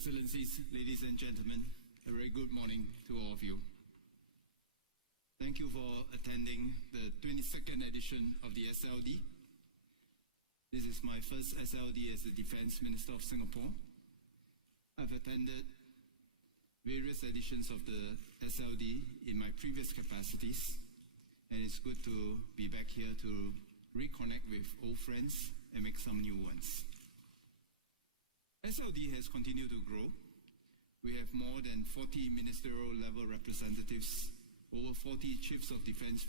Excellencies, ladies and gentlemen, a very good morning to all of you. Thank you for attending the 22nd edition of the SLD. This is my first SLD as the Defense Minister of Singapore. I've attended various editions of the SLD in my previous capacities, and it's good to be back here to reconnect with old friends and make some new ones. SLD has continued to grow. We have more than 40 ministerial level representatives, over 40 chiefs of defense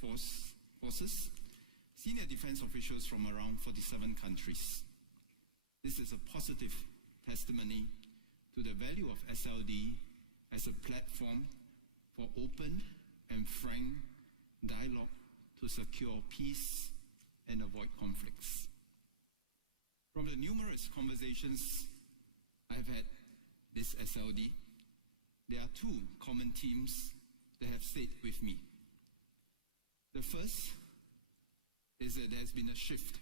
forces, senior defense officials from around 47 countries. This is a positive testimony to the value of SLD as a platform for open and frank dialogue to secure peace and avoid conflicts. From the numerous conversations I've had this SLD, there are two common themes that have stayed with me. The first is that there's been a shift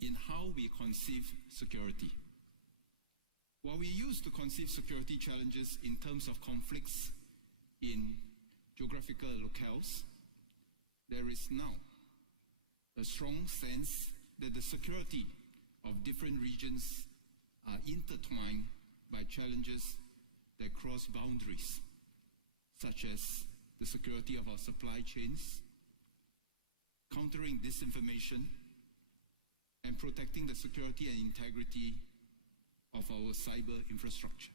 in how we conceive security. While we used to conceive security challenges in terms of conflicts in geographical locales, there is now a strong sense that the security of different regions are intertwined by challenges that cross boundaries, such as the security of our supply chains, countering disinformation, and protecting the security and integrity of our cyber infrastructure.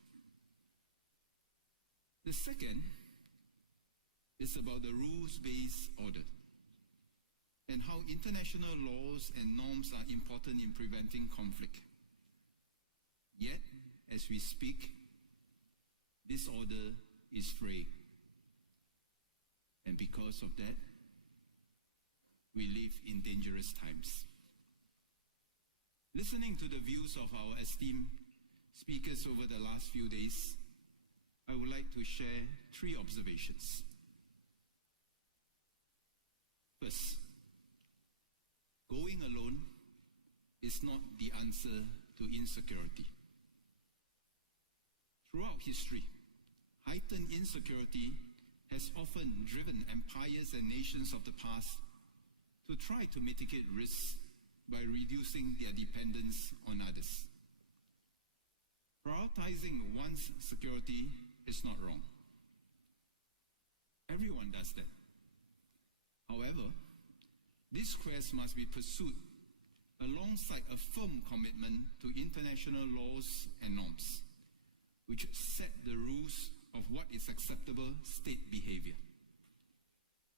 The second is about the rules-based order and how international laws and norms are important in preventing conflict. Yet, as we speak, this order is fraying. And because of that, we live in dangerous times. Listening to the views of our esteemed speakers over the last few days, I would like to share three observations. First, going alone is not the answer to insecurity. Throughout history, heightened insecurity has often driven empires and nations of the past to try to mitigate risks by reducing their dependence on others. Prioritizing one's security is not wrong. Everyone does that. However, this quest must be pursued alongside a firm commitment to international laws and norms, which set the rules of what is acceptable state behavior.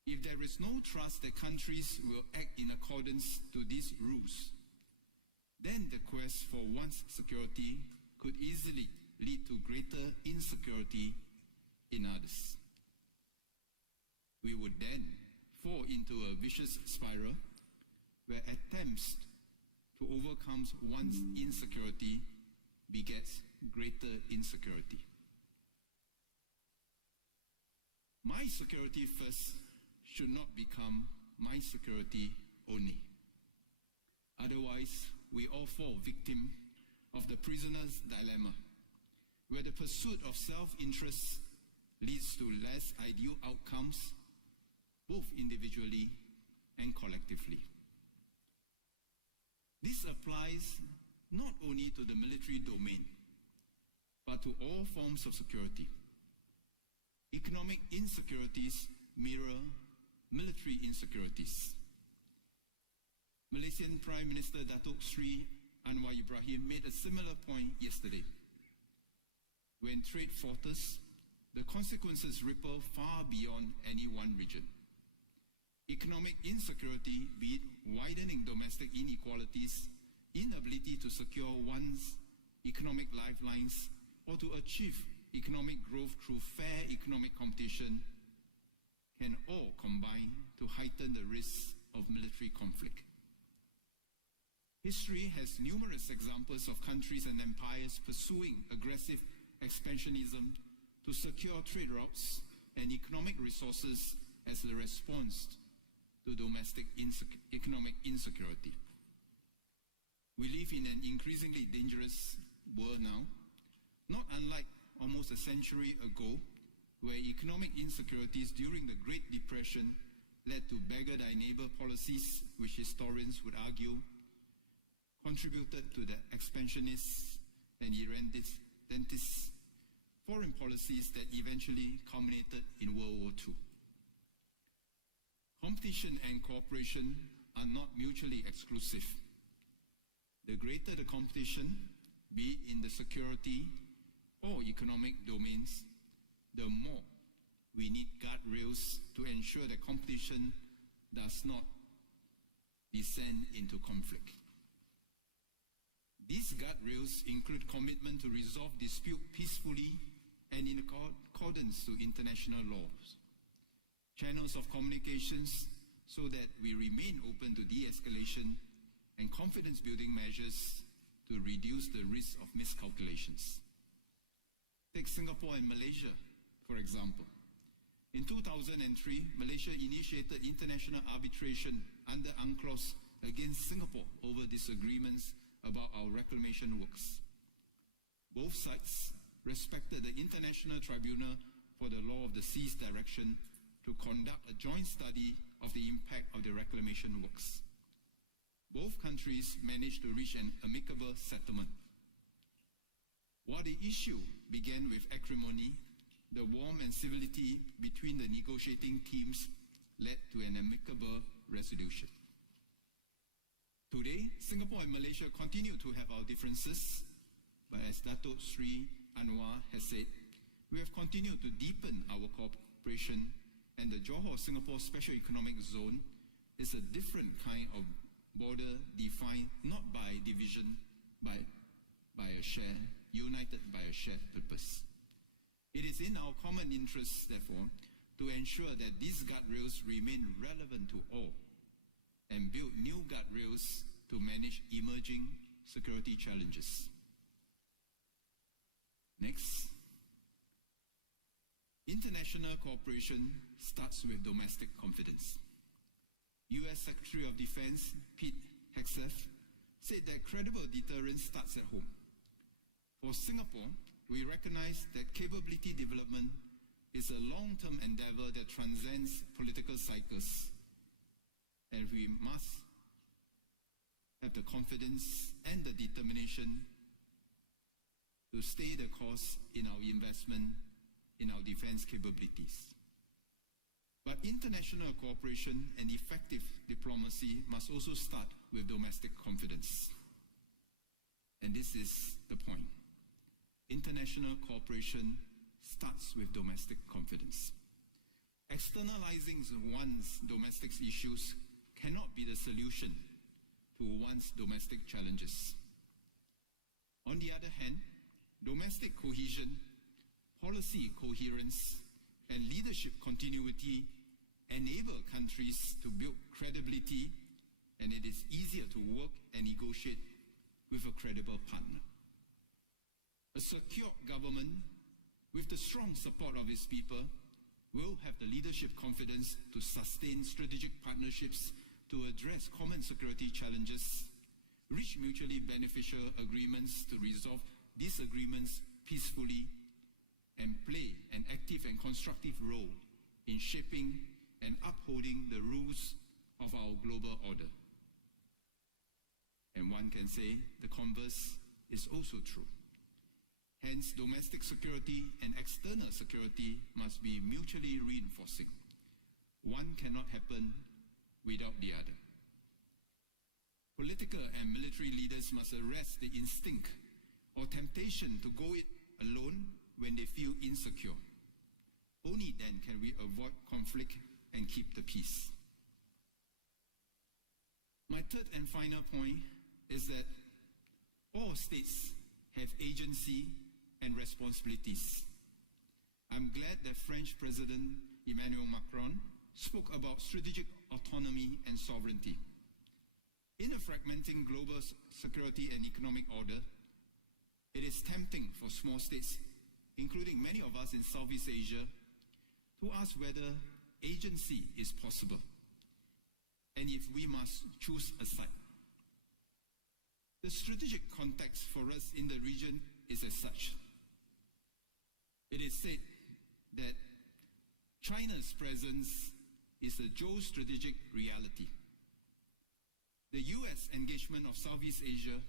If there is no trust that countries will act in accordance to these rules, then the quest for one's security could easily lead to greater insecurity in others. We would then fall into a vicious spiral where attempts to overcome one's insecurity begets greater insecurity. My security first should not become my security only. Otherwise, we all fall victim of the prisoner's dilemma, where the pursuit of self-interest leads to less ideal outcomes, both individually and collectively. This applies not only to the military domain, but to all forms of security. Economic insecurities mirror military insecurities. Malaysian Prime Minister Datuk Sri Anwar Ibrahim made a similar point yesterday. When trade falters, the consequences ripple far beyond any one region. Economic insecurity, be it widening domestic inequalities, inability to secure one's economic lifelines, or to achieve economic growth through fair economic competition, can all combine to heighten the risks of military conflict. History has numerous examples of countries and empires pursuing aggressive expansionism to secure trade routes and economic resources as a response to domestic economic insecurity. We live in an increasingly dangerous world now, Not unlike almost a century ago, where economic insecurities during the Great Depression led to beggar-thy-neighbor policies, which historians would argue contributed to the expansionist and irredentist foreign policies that eventually culminated in World War II. Competition and cooperation are not mutually exclusive. The greater the competition, be it in the security or economic domains, the more we need guardrails to ensure that competition does not descend into conflict. These guardrails include commitment to resolve dispute peacefully and in accordance to international laws, channels of communications so that we remain open to de-escalation and confidence-building measures to reduce the risk of miscalculations. Take Singapore and Malaysia, for example. In 2003, Malaysia initiated international arbitration under UNCLOS against Singapore over disagreements about our reclamation works. Both sides respected the International Tribunal for the Law of the Sea's direction to conduct a joint study of the impact of the reclamation works. Both countries managed to reach an amicable settlement. While the issue began with acrimony, the warmth and civility between the negotiating teams led to an amicable resolution. Today, Singapore and Malaysia continue to have our differences, but as Dato Sri Anwar has said, we have continued to deepen our cooperation, and the Johor-Singapore Special Economic Zone is a different kind of border defined not by division, but by a shared, united by a shared purpose. It is in our common interest, therefore, to ensure that these guardrails remain relevant to all and build new guardrails to manage emerging security challenges. Next, international cooperation starts with domestic confidence. U.S. Secretary of Defense Pete Hegseth said that credible deterrence starts at home. For Singapore, we recognize that capability development is a long-term endeavor that transcends political cycles, and we must have the confidence and the determination to stay the course in our investment in our defense capabilities. But international cooperation and effective diplomacy must also start with domestic confidence. And this is the point. International cooperation starts with domestic confidence. Externalizing one's domestic issues cannot be the solution to one's domestic challenges. On the other hand, domestic cohesion, policy coherence, and leadership continuity enable countries to build credibility, and it is easier to work and negotiate with a credible partner. A secure government with the strong support of its people will have the leadership confidence to sustain strategic partnerships to address common security challenges, reach mutually beneficial agreements to resolve disagreements peacefully, and play an active and constructive role in shaping and upholding the rules of our global order. And one can say the converse is also true. Hence, domestic security and external security must be mutually reinforcing. One cannot happen without the other. Political and military leaders must arrest the instinct or temptation to go it alone when they feel insecure. Only then can we avoid conflict and keep the peace. My third and final point is that all states have agency and responsibilities. I'm glad that French President Emmanuel Macron spoke about strategic autonomy and sovereignty. In a fragmenting global security and economic order, it is tempting for small states, including many of us in Southeast Asia, to ask whether agency is possible, and if we must choose a side. The strategic context for us in the region is as such. It is said that China's presence is a geostrategic reality. The US engagement of Southeast Asia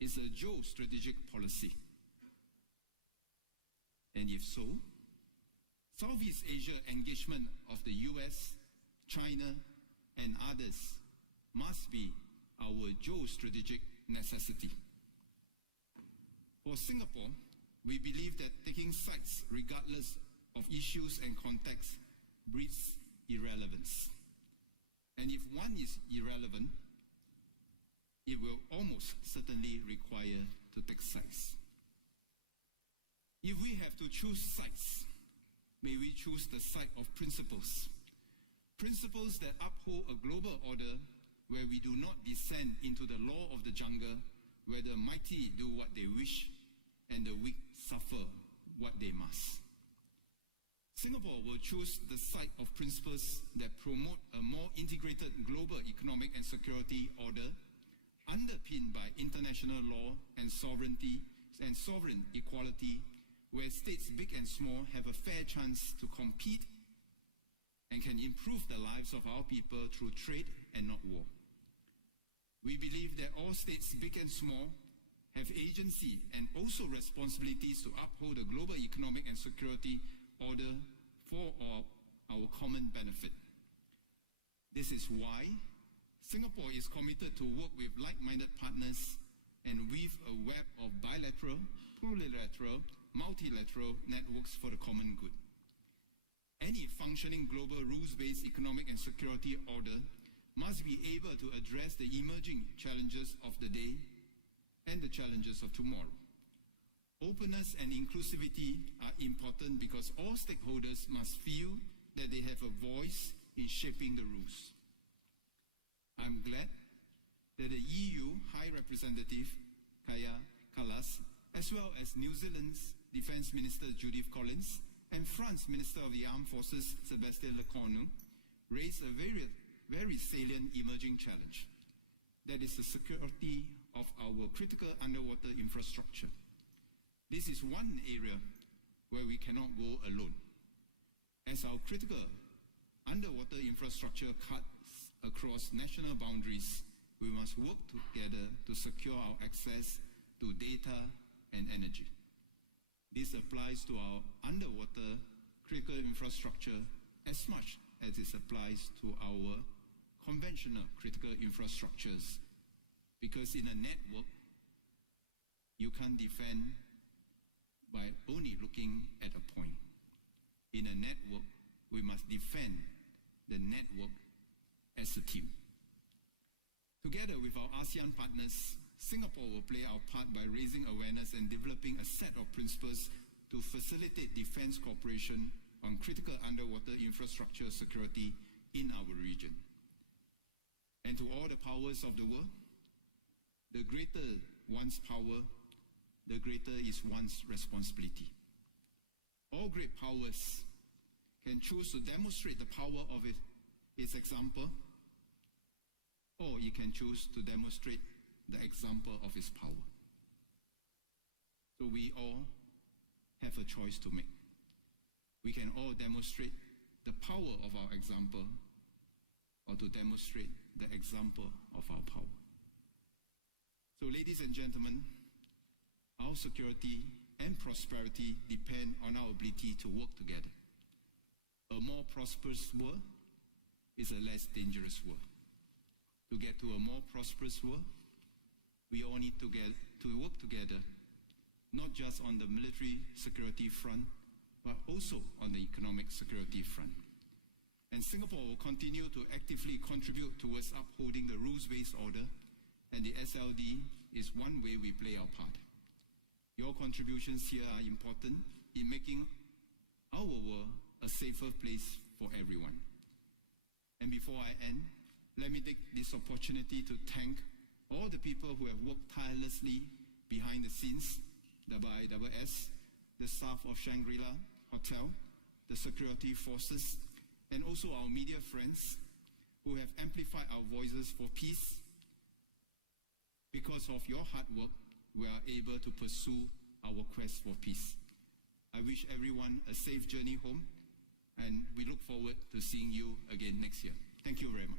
is a geostrategic policy. And if so, Southeast Asia engagement of the US, China, and others must be our geostrategic necessity. For Singapore, we believe that taking sides regardless of issues and context breeds irrelevance. And if one is irrelevant, it will almost certainly require to take sides. If we have to choose sides, may we choose the side of principles. Principles that uphold a global order where we do not descend into the law of the jungle, where the mighty do what they wish and the weak suffer what they must. Singapore will choose the side of principles that promote a more integrated global economic and security order underpinned by international law and sovereignty and sovereign equality, where states big and small have a fair chance to compete and can improve the lives of our people through trade and not war. We believe that all states big and small have agency and also responsibilities to uphold the global economic and security order for our common benefit. This is why Singapore is committed to work with like-minded partners and weave a web of bilateral, plurilateral, multilateral networks for the common good. Any functioning global rules-based economic and security order must be able to address the emerging challenges of the day and the challenges of tomorrow. Openness and inclusivity are important because all stakeholders must feel that they have a voice in shaping the rules. I'm glad that the EU High Representative, Kaja Kallas, as well as New Zealand's Defence Minister Judith Collins and France Minister of the Armed Forces, Sébastien Lecornu, raised a very salient emerging challenge. That is the security of our critical underwater infrastructure. This is one area where we cannot go alone. As our critical underwater infrastructure cuts across national boundaries, we must work together to secure our access to data and energy. This applies to our underwater critical infrastructure as much as it applies to our conventional critical infrastructures, because in a network, you can't defend by only looking at a point. In a network, we must defend the network as a team. Together with our ASEAN partners, Singapore will play our part by raising awareness and developing a set of principles to facilitate defense cooperation on critical underwater infrastructure security in our region. And to all the powers of the world, the greater one's power, the greater is one's responsibility. All great powers can choose to demonstrate the power of its example, or it can choose to demonstrate the example of its power. So we all have a choice to make. We can all demonstrate the power of our example, or to demonstrate the example of our power. So ladies and gentlemen, our security and prosperity depend on our ability to work together. A more prosperous world is a less dangerous world. To get to a more prosperous world, we all need to work together, not just on the military security front, but also on the economic security front. And Singapore will continue to actively contribute towards upholding the rules-based order, and the SLD is one way we play our part. Your contributions here are important in making our world a safer place for everyone. And before I end, let me take this opportunity to thank all the people who have worked tirelessly behind the scenes, the ISS, the staff of Shangri-La Hotel, the security forces, and also our media friends who have amplified our voices for peace. Because of your hard work, we are able to pursue our quest for peace. I wish wish everyone a safe journey home, and we look forward to seeing you again next year. Thank you very much.